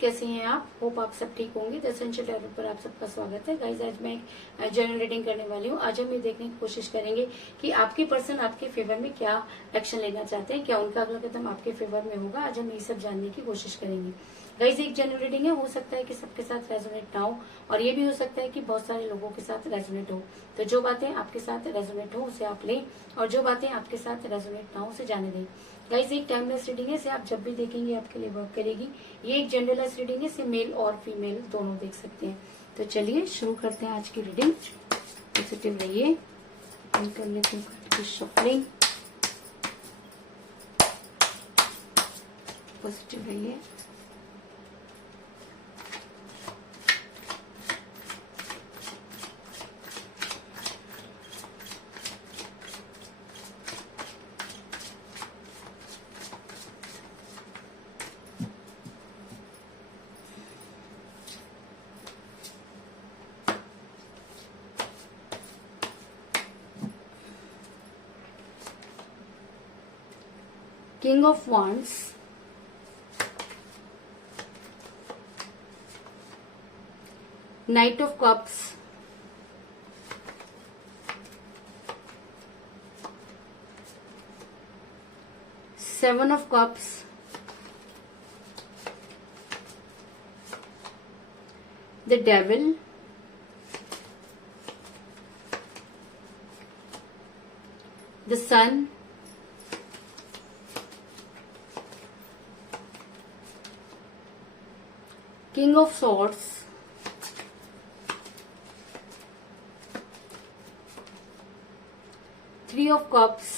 कैसे हैं आप? होप आप सब ठीक होंगे। द एसेंशियल टैरो पर आप सबका स्वागत है। गाइस, आज मैं जनरल रीडिंग करने वाली हूँ। आज हम ये देखने की कोशिश करेंगे कि आपके पर्सन आपके फेवर में क्या एक्शन लेना चाहते हैं, क्या उनका अगला कदम आपके फेवर में होगा। आज हम ये सब जानने की कोशिश करेंगे। गाइस, एक जनरल रीडिंग है, हो सकता है कि सबके साथ रेजोनेट ना हो, और ये भी हो सकता है कि बहुत सारे लोगों के साथ रेजोनेट हो। तो जो बातें आपके साथ रेजोनेट हो उसे आप लें, और जो बातें आपके साथ रेजोनेट ना हो उसे जाने दें। गाइस, एक टाइमलेस रीडिंग है, इसे आप जब भी देखेंगे आपके लिए वर्क करेगी। ये एक जेंडरलेस रीडिंग है, इसे मेल और फीमेल दोनों देख सकते हैं। तो चलिए शुरू करते हैं आज की रीडिंग। पॉजिटिव रहिए। कर लेते हैं कार्ड की शफलिंग। पॉजिटिव रहिए। King of Wands, Knight of Cups, Seven of Cups, the Devil, the Sun, King of Swords, Three of Cups,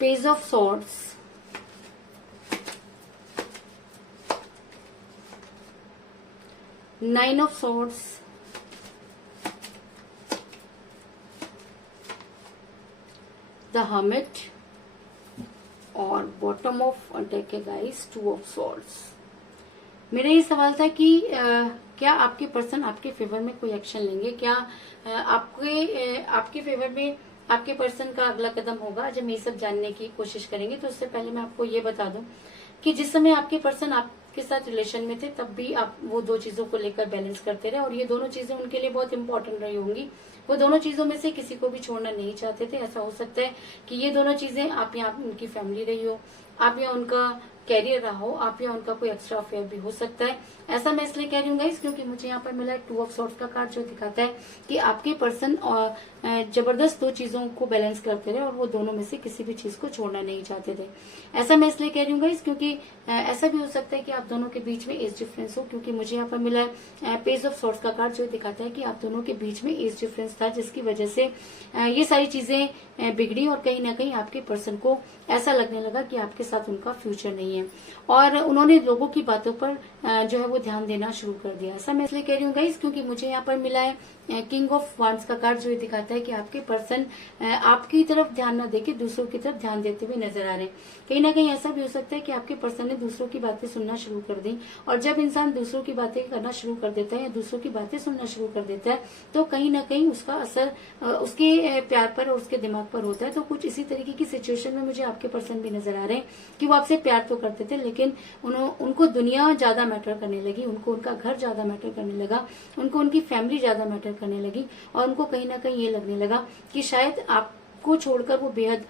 Page of Swords, Nine of Swords, the Hermit, और bottom of deck है guys, two of swords. मेरा ये सवाल था कि क्या आपके person आपके फेवर में कोई एक्शन लेंगे, क्या आपके फेवर में आपके पर्सन का अगला कदम होगा। आज हम ये सब जानने की कोशिश करेंगे। तो उससे पहले मैं आपको ये बता दूं कि जिस समय आपके पर्सन आपके साथ रिलेशन में थे, तब भी आप वो दो चीजों को लेकर बैलेंस करते रहे, और ये दोनों चीजें उनके लिए बहुत इंपॉर्टेंट रही होंगी। वो दोनों चीजों में से किसी को भी छोड़ना नहीं चाहते थे। ऐसा हो सकता है कि ये दोनों चीजें आप या उनकी फैमिली रही हो, आप या उनका कैरियर रहा हो, आप या उनका कोई एक्स्ट्रा अफेयर भी हो सकता है। ऐसा मैं इसलिए कह रही हूँ गाइस क्योंकि मुझे यहाँ पर मिला है टू ऑफ सॉर्ड्स का कार्ड, जो दिखाता है कि आपके पर्सन जबरदस्त दो चीजों को बैलेंस करते रहे, और वो दोनों में से किसी भी चीज को छोड़ना नहीं चाहते थे। ऐसा मैं इसलिए कह रही हूँ गाइस क्योंकि ऐसा भी हो सकता है कि आप दोनों के बीच में एज डिफरेंस हो, क्योंकि मुझे यहाँ पर मिला है पेज ऑफ सॉर्ड्स का कार्ड, जो दिखाता है कि आप दोनों के बीच में एज डिफरेंस था, जिसकी वजह से ये सारी चीजें बिगड़ी, और कहीं ना कहीं आपके पर्सन को ऐसा लगने लगा कि आपके साथ उनका फ्यूचर नहीं है, और उन्होंने लोगों की बातों पर जो है वो ध्यान देना शुरू कर दिया। ऐसा मैं इसलिए कह रही हूँ गाइस क्योंकि मुझे यहाँ पर मिला है किंग ऑफ वांड्स का कार्ड, जो ये दिखाता है कि आपके पर्सन आपकी तरफ ध्यान न देके दूसरों की तरफ ध्यान देते हुए नजर आ रहे हैं। कहीं ना कहीं ऐसा भी हो सकता है कि आपके पर्सन ने दूसरों की बातें सुनना शुरू कर दी, और जब इंसान दूसरों की बातें करना शुरू कर देता है या दूसरों की बातें सुनना शुरू कर देता है, तो कहीं ना कहीं उसका असर उसके प्यार पर और उसके दिमाग पर होता है। तो कुछ इसी तरीके की सिचुएशन में मुझे आपके पर्सन भी नजर आ रहे हैं कि वो आपसे प्यार तो करते थे, लेकिन उनको दुनिया ज्यादा मैटर करने लगी, उनको उनका घर ज्यादा मैटर करने लगा, उनको उनकी फैमिली ज्यादा मैटर करने लगी, और उनको कहीं ना कहीं ये लगने लगा कि शायद आपको छोड़कर वो बेहद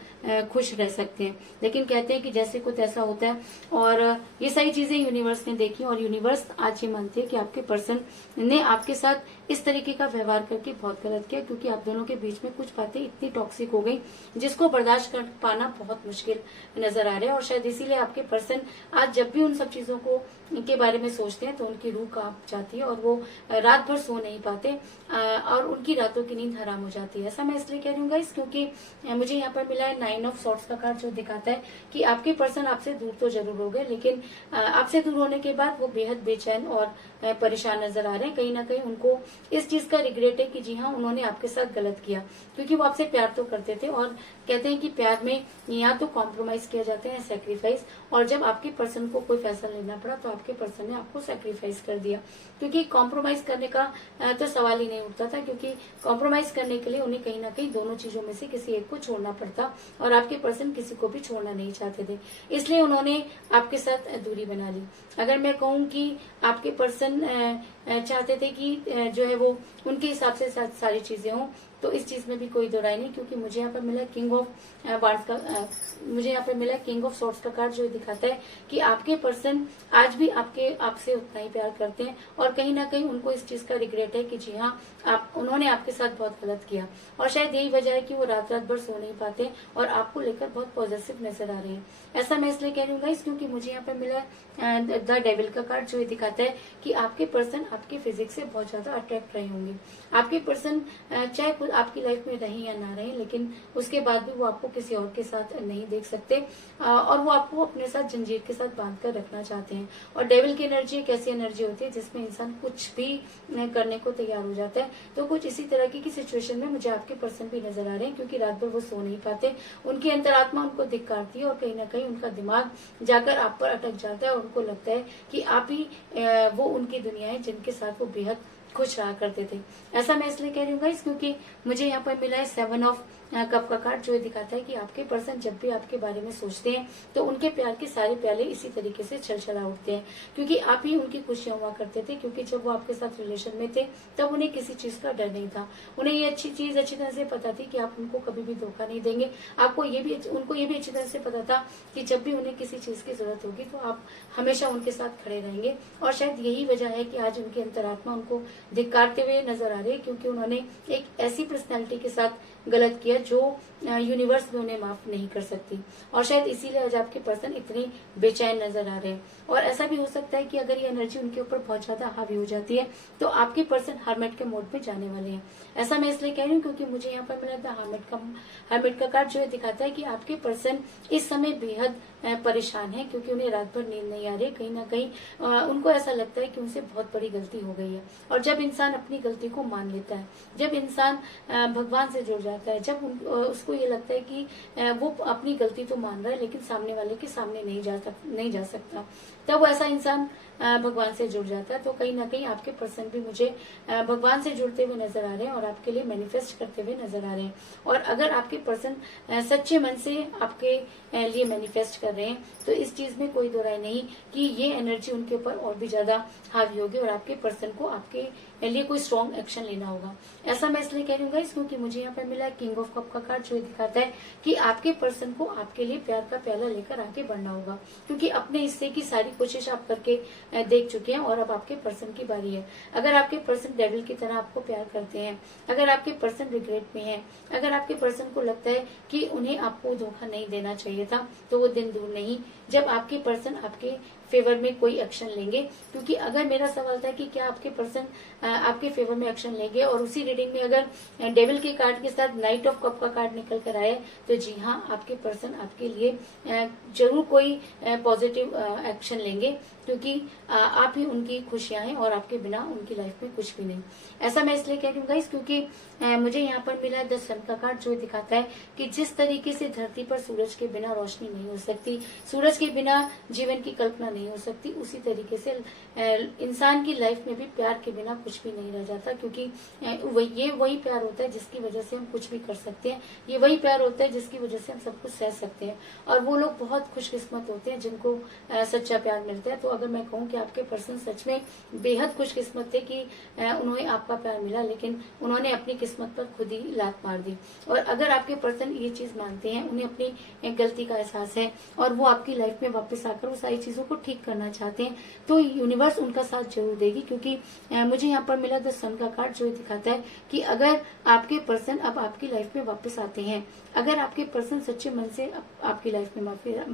खुश रह सकते हैं। लेकिन कहते हैं कि जैसे कुछ ऐसा होता है, और ये सारी चीजें यूनिवर्स ने देखी, और यूनिवर्स आज ये मानते हैं कि आपके पर्सन ने आपके साथ इस तरीके का व्यवहार करके बहुत गलत किया, क्योंकि आप दोनों के बीच में कुछ बातें इतनी टॉक्सिक हो गई जिसको बर्दाश्त कर पाना बहुत मुश्किल नजर आ रहा है। और शायद इसीलिए आपके पर्सन आज जब भी उन सब चीजों को के बारे में सोचते हैं तो उनकी रूह कांप जाती है, और वो रात भर सो नहीं पाते, और उनकी रातों की नींद हराम हो जाती है। ऐसा मैं इसलिए कह रही हूँ गाइस क्योंकि मुझे यहाँ पर मिला है नाइन ऑफ सॉर्ड्स का कार्ड, जो दिखाता है कि आपके पर्सन आपसे दूर तो जरूर हो गए, लेकिन आपसे दूर होने के बाद वो बेहद बेचैन और परेशान नजर आ रहे हैं। कहीं ना कहीं उनको इस चीज का रिग्रेट है कि जी हाँ, उन्होंने आपके साथ गलत किया, क्योंकि वो आपसे प्यार तो करते थे। और कहते हैं कि प्यार में या तो कॉम्प्रोमाइज किया जाता है, सेक्रीफाइस, और जब आपके पर्सन को कोई फैसला लेना पड़ा तो आपके पर्सन ने आपको सेक्रीफाइस कर दिया, क्योंकि कॉम्प्रोमाइज करने का तो सवाल ही नहीं उठता था, क्योंकि कॉम्प्रोमाइज करने के लिए उन्हें कहीं ना कहीं दोनों चीजों में से किसी एक को छोड़ना पड़ता, और आपके पर्सन किसी को भी छोड़ना नहीं चाहते थे, इसलिए उन्होंने आपके साथ दूरी बना ली। अगर मैं कहूँ कि आपके पर्सन चाहते थे कि जो है वो उनके हिसाब से सारी चीजें हों, तो इस चीज में भी कोई दो राय नहीं, क्योंकि मुझे यहाँ पर मिला किंग ऑफ वांड्स का, मुझे यहाँ पर मिला किंग ऑफ सॉर्ड्स का कार्ड, जो दिखाता है कि आपके पर्सन आज भी आपसे उतना ही प्यार करते हैं, और कहीं ना कहीं उनको इस चीज का रिग्रेट है कि जी हाँ, उन्होंने आपके साथ बहुत गलत किया, और शायद यही वजह है कि वो रात रात भर सो नहीं पाते और आपको लेकर बहुत पॉजिटिव नजर आ रहे हैं। ऐसा मैं इसलिए कह रही हूँ गाइस, क्योंकि मुझे यहाँ पर मिला द डेविल का कार्ड, जो दिखाता है कि आपके पर्सन आपके फिजिक्स से बहुत ज्यादा अट्रैक्ट रहे होंगे। आपके पर्सन चाहे खुद आपकी लाइफ में रहे या ना रहे, लेकिन उसके बाद भी वो आपको किसी और के साथ नहीं देख सकते, और वो आपको अपने साथ जंजीर के साथ बांध कर रखना चाहते हैं। और डेविल की एनर्जी एक ऐसी एनर्जी होती है जिसमें इंसान कुछ भी करने को तैयार हो जाता है। तो कुछ इसी तरह की सिचुएशन में मुझे आपके पर्सन भी नजर आ रहे हैं, क्योंकि रात भर वो सो नहीं पाते, उनकी अंतरात्मा उनको धिक्कारती है, और कहीं ना कहीं उनका दिमाग जाकर आप पर अटक जाता है, और उनको लगता है कि आप ही वो उनकी दुनिया है जिनके साथ वो बेहद खुश रहा करते थे। ऐसा मैं इसलिए कह रही हूँ गाइस, क्योंकि मुझे यहाँ पर मिला है 7 ऑफ कप का कार्ड, जो दिखाता है कि आपके पर्सन जब भी आपके बारे में सोचते हैं तो उनके प्यार के सारे प्याले इसी तरीके से छलछला उठते हैं, क्योंकि आप ही उनकी खुशियां हुआ करते थे। क्योंकि जब वो आपके साथ रिलेशन में थे तब उन्हें किसी चीज का डर नहीं था, उन्हें ये अच्छी तरह से पता थी कि आप उनको कभी भी धोखा नहीं देंगे। उनको ये भी अच्छी तरह से पता था कि जब भी उन्हें किसी चीज की जरूरत होगी तो आप हमेशा उनके साथ खड़े रहेंगे। और शायद यही वजह है कि आज उनकी अंतरात्मा उनको धिक्कारते हुए नजर आ रही है, क्योंकि उन्होंने एक ऐसी पर्सनैलिटी के साथ गलत किया जो यूनिवर्स में उन्हें माफ नहीं कर सकती, और शायद इसीलिए आज आपके पर्सन इतने बेचैन नजर आ रहे हैं। और ऐसा भी हो सकता है कि अगर ये एनर्जी उनके ऊपर बहुत ज्यादा हावी हो जाती है तो आपके पर्सन हर्मिट के मोड में जाने वाले हैं। ऐसा मैं इसलिए कह रही हूँ क्योंकि मुझे यहाँ पर मिला था हर्मिट का कार्ड, जो दिखाता है कि आपके पर्सन इस समय बेहद परेशान है, क्योंकि उन्हें रात भर नींद नहीं आ रही। कहीं ना कहीं उनको ऐसा लगता है कि उनसे बहुत बड़ी गलती हो गई है, और जब इंसान अपनी गलती को मान लेता है, जब इंसान भगवान से जुड़ जाता है, जब उसको ये लगता है कि वो अपनी गलती तो मान रहा है लेकिन सामने वाले के सामने नहीं जा सकता, तब वो ऐसा इंसान भगवान से जुड़ जाता है। तो कहीं ना कहीं आपके पर्सन भी मुझे भगवान से जुड़ते हुए नजर आ रहे हैं और आपके लिए मैनिफेस्ट करते हुए नजर आ रहे हैं। और अगर आपके पर्सन सच्चे मन से आपके लिए मैनिफेस्ट कर रहे हैं तो इस चीज में कोई दो राय नहीं कि ये एनर्जी उनके ऊपर और भी ज्यादा हावी होगी और आपके पर्सन को आपके लिए कोई स्ट्रॉन्ग एक्शन लेना होगा। ऐसा मैं इसलिए कह रही हूँ क्योंकि मुझे यहाँ पर मिला किंग ऑफ कप का कार्ड, जो दिखाता है कि आपके पर्सन को आपके लिए प्यार का प्याला लेकर आगे बढ़ना होगा, क्योंकि अपने हिस्से की सारी कोशिश आप करके देख चुके हैं और अब आपके पर्सन की बारी है। अगर आपके पर्सन डेविल की तरह आपको प्यार करते हैं, अगर आपके पर्सन रिग्रेट में है, अगर आपके पर्सन को लगता है कि उन्हें आपको धोखा नहीं देना चाहिए था, तो वो दिन दूर नहीं जब आपके पर्सन आपके फेवर में कोई एक्शन लेंगे। क्योंकि अगर मेरा सवाल था कि क्या आपके पर्सन आपके फेवर में एक्शन लेंगे और उसी रीडिंग में अगर डेविल के कार्ड के साथ नाइट ऑफ कप का कार्ड निकल कर आए तो जी हाँ, आपके पर्सन आपके लिए जरूर कोई पॉजिटिव एक्शन लेंगे, क्योंकि आप ही उनकी खुशियां हैं और आपके बिना उनकी लाइफ में कुछ भी नहीं। ऐसा मैं इसलिए कह रही हूँ गाइस क्योंकि मुझे यहाँ पर मिला द सन का कार्ड, जो दिखाता है कि जिस तरीके से धरती पर सूरज के बिना रोशनी नहीं हो सकती, सूरज के बिना जीवन की कल्पना नहीं हो सकती, उसी तरीके से इंसान की लाइफ में भी प्यार के बिना कुछ भी नहीं रह जाता। क्योंकि ये वही प्यार होता है जिसकी वजह से हम कुछ भी कर सकते हैं, ये वही प्यार होता है जिसकी वजह से हम सब कुछ सह सकते हैं। और वो लोग बहुत खुशकिस्मत होते हैं जिनको सच्चा प्यार मिलता है। तो अगर मैं कहूँ कि आपके पर्सन सच में बेहद खुशकिस्मत थे कि उन्हें आपका प्यार मिला, लेकिन उन्होंने अपनी किस्मत पर खुद ही लात मार दी। और अगर आपके पर्सन ये चीज मानते हैं, उन्हें अपनी गलती का एहसास है और वो आपकी लाइफ में वापस आकर वो सारी चीजों को ठीक करना चाहते हैं, तो यूनिवर्स उनका साथ जरूर देगी। क्योंकि मुझे यहाँ पर मिला द सन का कार्ड, जो दिखाता है कि अगर आपके पर्सन अब आपकी लाइफ में वापस आते हैं, अगर आपके पर्सन सच्चे मन से आपकी लाइफ में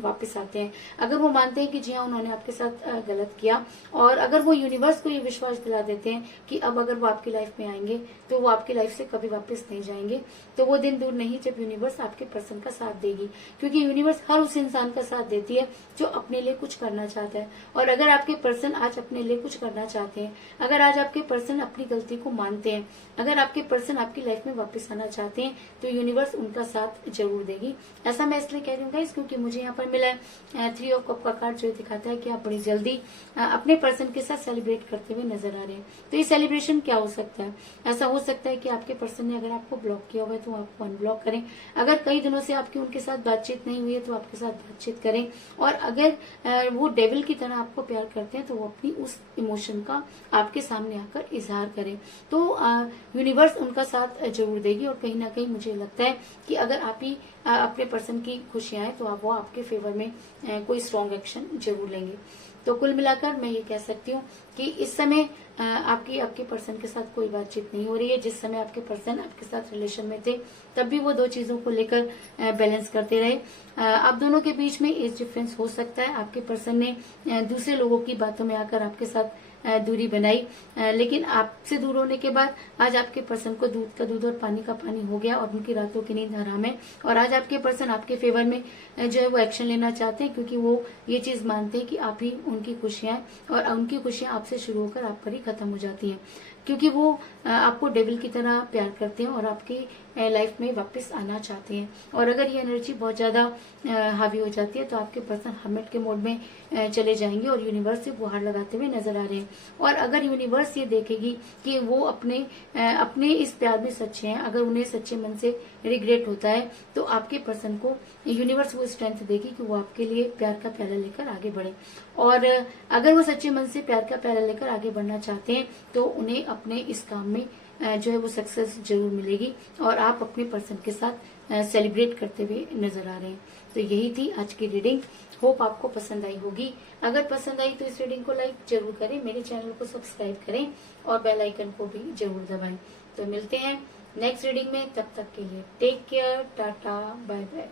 वापस आते हैं। अगर वो मानते हैं कि जी हाँ उन्होंने आपके साथ गलत किया, और अगर वो यूनिवर्स को ये विश्वास दिला देते हैं कि अब अगर वो आपकी लाइफ में आएंगे तो वो आपकी लाइफ से कभी वापस नहीं जाएंगे, तो वो दिन दूर नहीं जब यूनिवर्स आपके पर्सन का साथ देगी। क्योंकि यूनिवर्स हर उस इंसान का साथ देती है जो अपने लिए कुछ करना चाहता है। और अगर आपके पर्सन आज अपने लिए कुछ करना चाहते हैं, अगर आज आपके पर्सन अपनी गलती को मानते हैं, अगर आपके पर्सन आपकी लाइफ में वापस आना चाहते हैं, तो यूनिवर्स उनका साथ जरूर देगी। ऐसा मैं इसलिए कह रही हूँ गाइस क्योंकि मुझे यहाँ पर मिला है 3 ऑफ कप का कार्ड, जो दिखाता है कि आप बड़ी जल्दी अपने पर्सन के साथ सेलिब्रेट करते हुए नजर आ रहे हैं। तो ये सेलिब्रेशन क्या हो सकता है? ऐसा हो सकता है कि आपके पर्सन ने अगर आपको ब्लॉक किया हुआ है तो आपको अनब्लॉक करें। अगर कई दिनों से आपकी उनके साथ बातचीत नहीं हुई है तो आपके साथ बातचीत करें। और अगर वो डेविल की तरह आपको प्यार करते हैं तो वो अपनी उस इमोशन का आपके सामने आकर इजहार करें। तो यूनिवर्स उनका साथ जरूर देगी। और कहीं ना कहीं मुझे लगता है कि अगर आप ही अपने पर्सन की खुशियां हैं तो आप वो आपके फेवर में कोई स्ट्रॉन्ग एक्शन जरूर लेंगे। तो कुल मिलाकर मैं ये कह सकती हूँ कि इस समय आपके पर्सन के साथ कोई बातचीत नहीं हो रही है। जिस समय आपके पर्सन आपके साथ रिलेशन में थे तब भी वो 2 चीजों को लेकर बैलेंस करते रहे। आप दोनों के बीच में एज डिफरेंस हो सकता है। आपके पर्सन ने दूसरे लोगों की बातों में आकर आपके साथ दूरी बनाई, लेकिन आपसे दूर होने के बाद आज आपके पर्सन को दूध का दूध और पानी का पानी हो गया और उनकी रातों की नींद हराम है। और आज आपके पर्सन आपके फेवर में जो है वो एक्शन लेना चाहते हैं, क्योंकि वो ये चीज मानते हैं कि आप ही उनकी खुशियां हैं और उनकी खुशियां आपसे शुरू होकर आप पर ही खत्म हो जाती हैं। क्योंकि वो आपको डेविल की तरह प्यार करते हैं और आपकी लाइफ में वापस आना चाहते हैं। और अगर ये एनर्जी बहुत ज्यादा हावी हो जाती है तो आपके पर्सन हर्मिट के मोड में चले जाएंगे और यूनिवर्स से गुहार लगाते हुए नजर आ रहे हैं। और अगर यूनिवर्स ये देखेगी कि वो अपने इस प्यार में सच्चे हैं, अगर उन्हें सच्चे मन से रिग्रेट होता है तो आपके पर्सन को यूनिवर्स वो स्ट्रेंथ देगी कि वो आपके लिए प्यार का प्याला लेकर आगे बढ़े। और अगर वो सच्चे मन से प्यार का प्याला लेकर आगे बढ़ना चाहते हैं तो उन्हें अपने इस काम में जो है वो सक्सेस जरूर मिलेगी और आप अपने पर्सन के साथ सेलिब्रेट करते हुए नजर आ रहे हैं। तो यही थी आज की रीडिंग। होप आपको पसंद आई होगी। अगर पसंद आई तो इस रीडिंग को लाइक जरूर करें, मेरे चैनल को सब्सक्राइब करें और बेल आइकन को भी जरूर दबाएं। तो मिलते हैं नेक्स्ट रीडिंग में, तब तक के लिए take care, tata, bye bye.